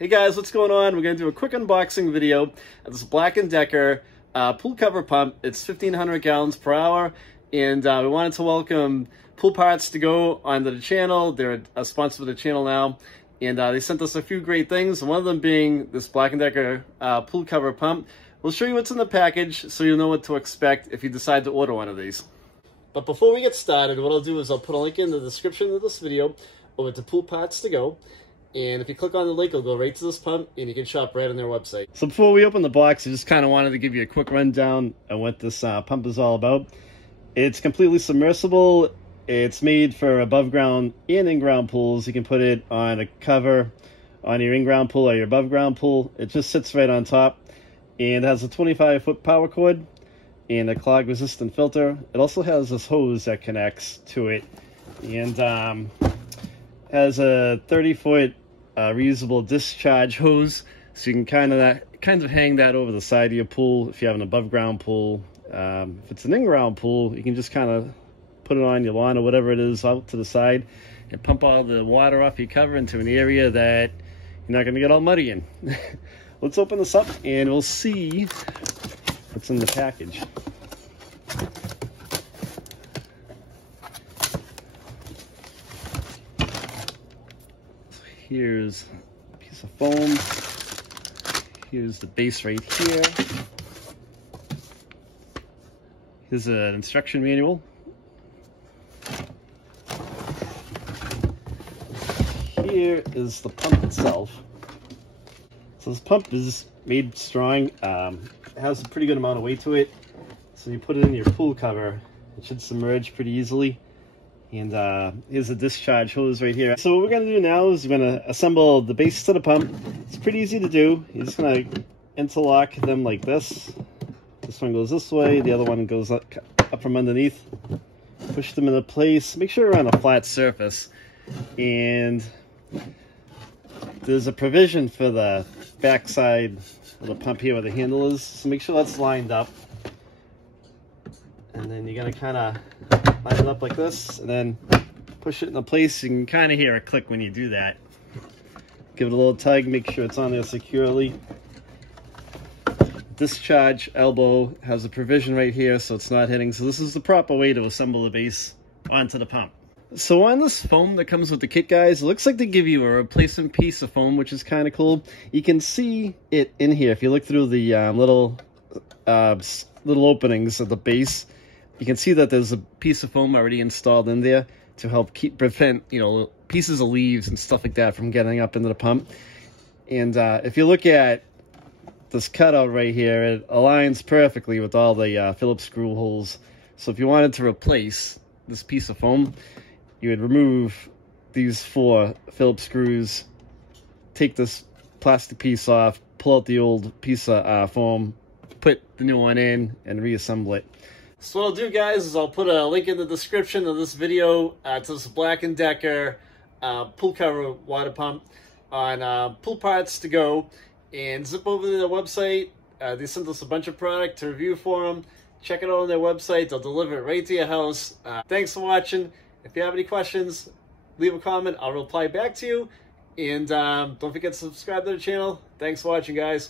Hey guys, what's going on? We're going to do a quick unboxing video of this Black+Decker pool cover pump. It's 1,500 gallons per hour, and we wanted to welcome Pool Parts to Go onto the channel. They're a sponsor of the channel now, and they sent us a few great things, one of them being this Black+Decker pool cover pump. We'll show you what's in the package so you'll know what to expect if you decide to order one of these. But before we get started, what I'll do is I'll put a link in the description of this video over to Pool Parts to Go. And if you click on the link, it'll go right to this pump, and you can shop right on their website. So before we open the box, I just kind of wanted to give you a quick rundown on what this pump is all about. It's completely submersible. It's made for above ground and in-ground pools. You can put it on a cover on your in-ground pool or your above ground pool. It just sits right on top, and it has a 25-foot power cord and a clog resistant filter. It also has this hose that connects to it, and has a 30-foot reusable discharge hose, so you can kind of hang that over the side of your pool if you have an above ground pool. If it's an in-ground pool, you can just kind of put it on your lawn or whatever it is out to the side and pump all the water off your cover into an area that you're not going to get all muddy in. Let's open this up and we'll see what's in the package. Here's a piece of foam. Here's the base right here. Here's an instruction manual. Here is the pump itself. So this pump is made strong. It has a pretty good amount of weight to it. So you put it in your pool cover, it should submerge pretty easily. And here's a discharge hose right here. So what we're going to do now is we're going to assemble the base to the pump. It's pretty easy to do. You're just going to interlock them like this. This one goes this way, the other one goes up from underneath. Push them into place. Make sure you're on a flat surface. And there's a provision for the back side of the pump here where the handle is. So make sure that's lined up. And then you're going to kind of line it up like this, and then push it into place. You can kind of hear a click when you do that. Give it a little tug, make sure it's on there securely. Discharge elbow has a provision right here so it's not hitting. So this is the proper way to assemble the base onto the pump. So on this foam that comes with the kit, guys, it looks like they give you a replacement piece of foam, which is kind of cool. You can see it in here. If you look through the little openings at the base, you can see that there's a piece of foam already installed in there to help prevent, pieces of leaves and stuff like that from getting up into the pump. And if you look at this cutout right here, it aligns perfectly with all the Phillips screw holes. So if you wanted to replace this piece of foam, you would remove these 4 Phillips screws, take this plastic piece off, pull out the old piece of foam, put the new one in, and reassemble it. So what I'll do, guys, is I'll put a link in the description of this video to this Black+Decker pool cover water pump on Pool Parts to Go, and zip over to their website. They sent us a bunch of product to review for them. Check it out on their website. They'll deliver it right to your house. Thanks for watching. If you have any questions, leave a comment. I'll reply back to you. And don't forget to subscribe to the channel. Thanks for watching, guys.